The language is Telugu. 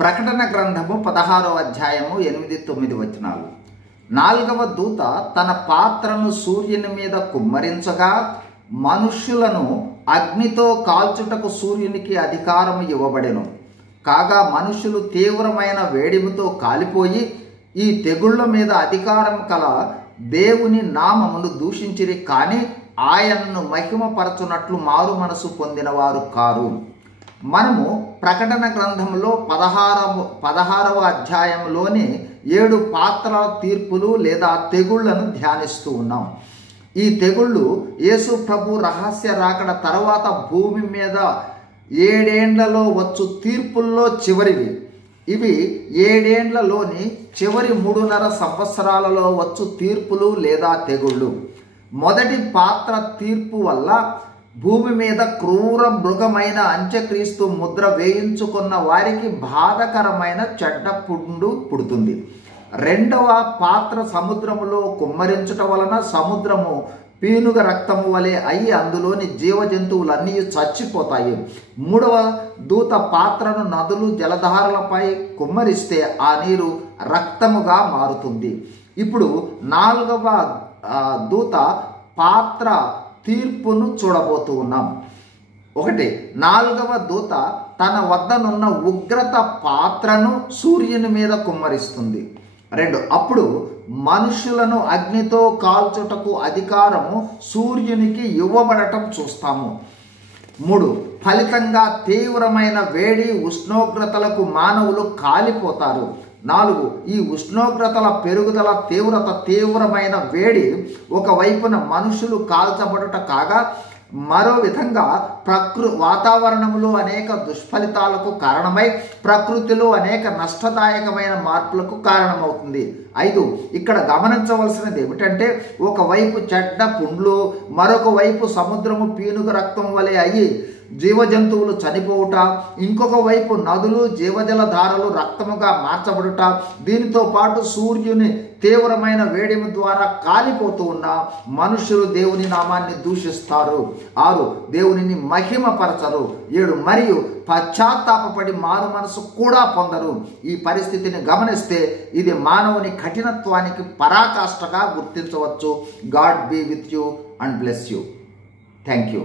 ప్రకటన గ్రంథము 16వ అధ్యాయము 8-9 వచనాలు. 4వ దూత తన పాత్రను సూర్యుని మీద కుమ్మరించగా మనుష్యులను అగ్నితో కాల్చుటకు సూర్యునికి అధికారము ఇవ్వబడెను. కాగా మనుషులు తీవ్రమైన వేడిమితో కాలిపోయి ఈ తెగుళ్ళ మీద అధికారం కల దేవుని నామమును దూషించిరి, కానీ ఆయనను మహిమపరచునట్లు మారు మనసు పొందినవారు కారు. మనము ప్రకటన గ్రంథంలో 16వ అధ్యాయంలోని 7 పాత్రల తీర్పులు లేదా తెగుళ్లను ధ్యానిస్తూ ఉన్నాం. ఈ తెగుళ్ళు యేసు ప్రభు రహస్య రాకడ తర్వాత భూమి మీద 7 ఏండ్లలో వచ్చు తీర్పుల్లో చివరివి. ఇవి 7 ఏండ్లలోని చివరి 3.5 సంవత్సరాలలో వచ్చు తీర్పులు లేదా తెగుళ్ళు. మొదటి పాత్ర తీర్పు వల్ల భూమి మీద క్రూర మృగమైన అంత్యక్రీస్తు ముద్ర వేయించుకున్న వారికి బాధకరమైన చెడ్డ పుండు పుడుతుంది. రెండవ పాత్ర సముద్రములో కుమ్మరించుట వలన సముద్రము పీనుగ రక్తము వలె అయి అందులోని జీవజంతువులన్నీ చచ్చిపోతాయి. మూడవ దూత పాత్రను నదులు జలధారలపై కుమ్మరిస్తే ఆ నీరు రక్తముగా మారుతుంది. ఇప్పుడు 4వ దూత పాత్ర తీర్పును చూడబోతూ ఉన్నాం. 4వ దూత తన వద్దనున్న ఉగ్రత పాత్రను సూర్యుని మీద కుమ్మరిస్తుంది. 2 అప్పుడు మనుషులను అగ్నితో కాల్చుటకు అధికారము సూర్యునికి ఇవ్వబడటం చూస్తాము. 3 ఫలితంగా తీవ్రమైన వేడి ఉష్ణోగ్రతలకు మానవులు కాలిపోతారు. 4 ఈ ఉష్ణోగ్రతల పెరుగుదల తీవ్రమైన వేడి ఒకవైపున మనుషులు కాల్చబడుట కాగా మరో విధంగా వాతావరణంలో అనేక దుష్ఫలితాలకు కారణమై ప్రకృతిలో అనేక నష్టదాయకమైన మార్పులకు కారణమవుతుంది. 5 ఇక్కడ గమనించవలసినది ఏమిటంటే ఒకవైపు చెడ్డ పుండ్లు, మరొక వైపు సముద్రము పీనుగ రక్తం వలె అయ్యి జీవజంతువులు చనిపోవుట, ఇంకొక వైపు నదులు జీవజల ధారలు రక్తముగా మార్చబడుట, దీనితో పాటు సూర్యుని తీవ్రమైన వేడిమి ద్వారా కాలిపోతూ ఉన్న మనుషులు దేవుని నామాన్ని దూషిస్తారు. 6 దేవునిని మహిమపరచరు. 7 మరియు పశ్చాత్తాపపడి మారు మనసు కూడా పొందరు. ఈ పరిస్థితిని గమనిస్తే ఇది మానవుని కఠినత్వానికి పరాకాష్ఠగా గుర్తించవచ్చు. God be with you and bless you. Thank you.